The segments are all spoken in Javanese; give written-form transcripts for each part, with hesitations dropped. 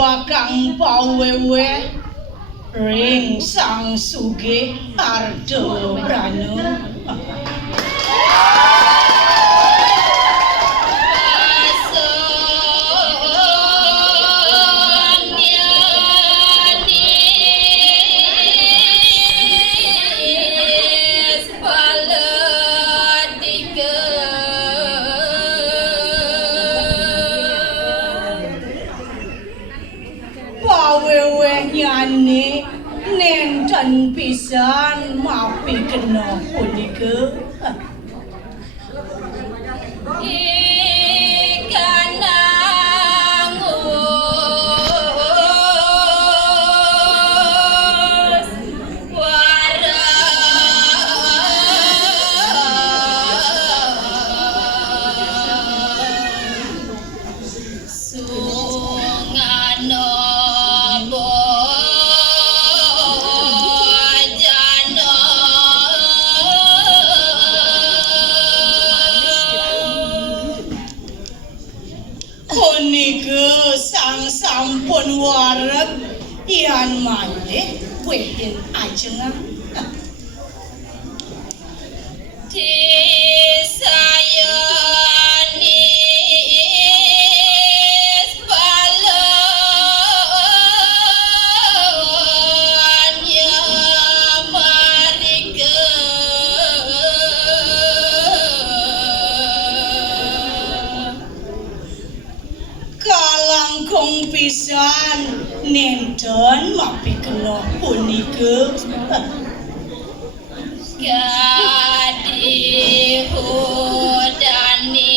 Bakang pawewe ring sang suge ardo branu nyane nenten pisan mapi kena punika sampun wareg yan malih weden ajengan pisan nenten mapi kena punika gadih hodani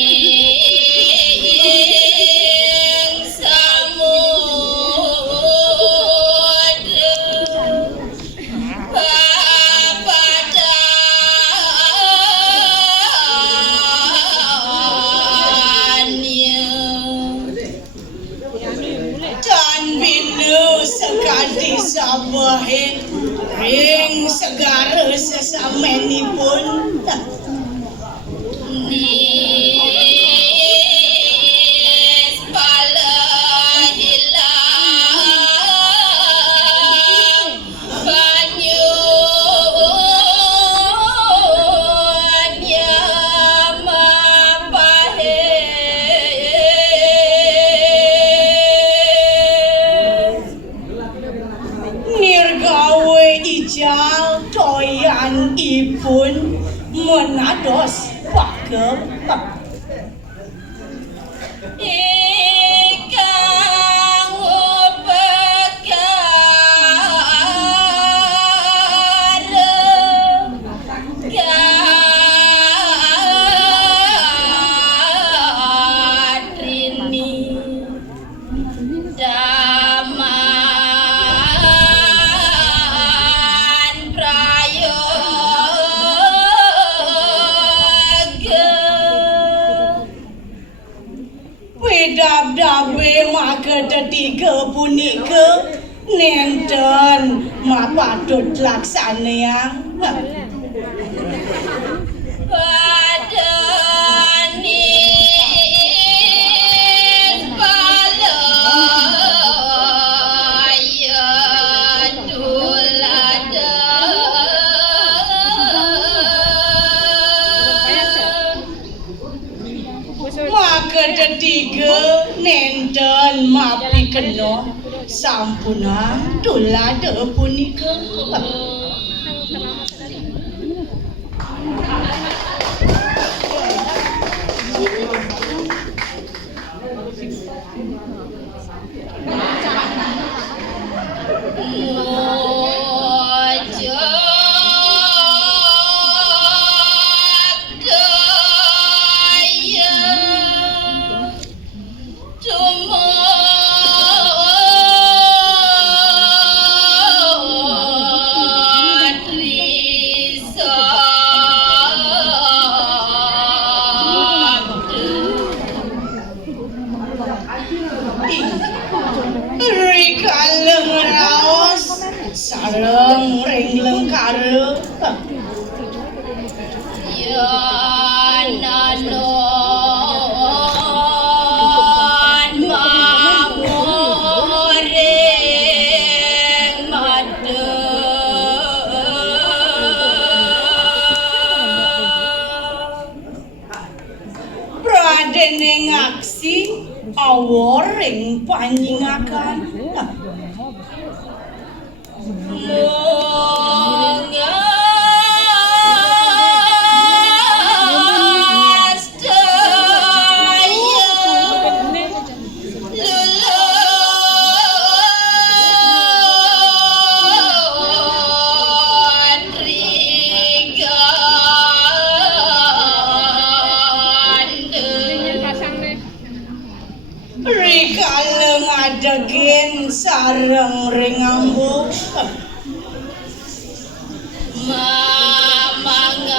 sekali sabahin ring segara sesamenipun nis pala hilang banyunya mapahe nirgawe ijal toyan ipun menados pakem ikang upekar punika nenten mapatut laksaneang ketiga nenten mapi kena sampunan tulada punika sareng ring lengkara ya nanon mamoreng mata pradene ngaksi aworing panyingakan Rikaleng adegen sareng ring ambu mamangan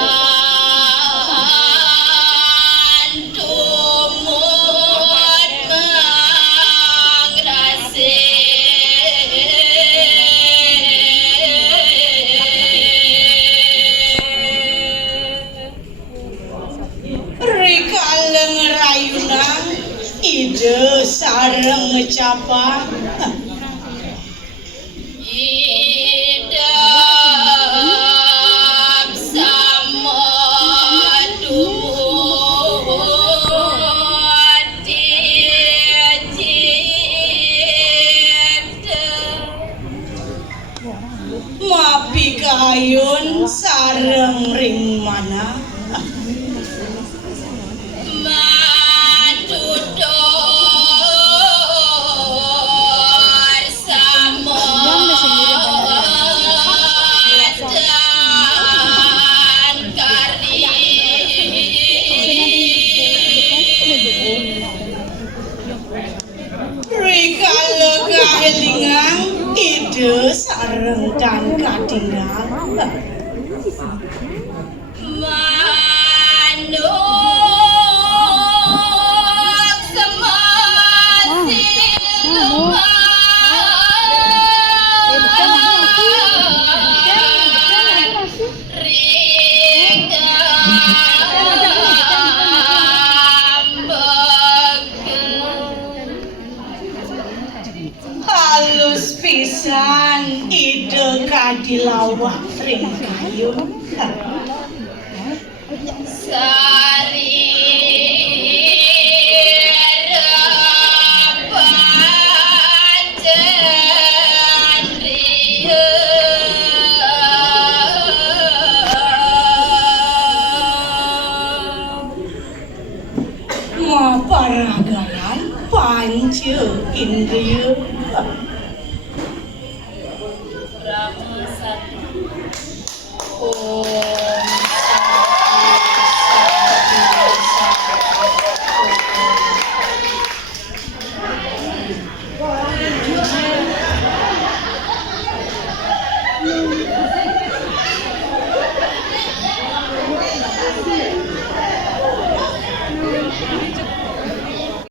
tumut mangrase rikaleng rayunan ide sareng ngecapa idap sama tumut dicita mapi kayun sareng ring mana ide sareng dan katinggal manuk semasin halus pisan ide kadilawak ring kayu sari repacan rieu maparagaran panca indriya Brahma Satu. Oh.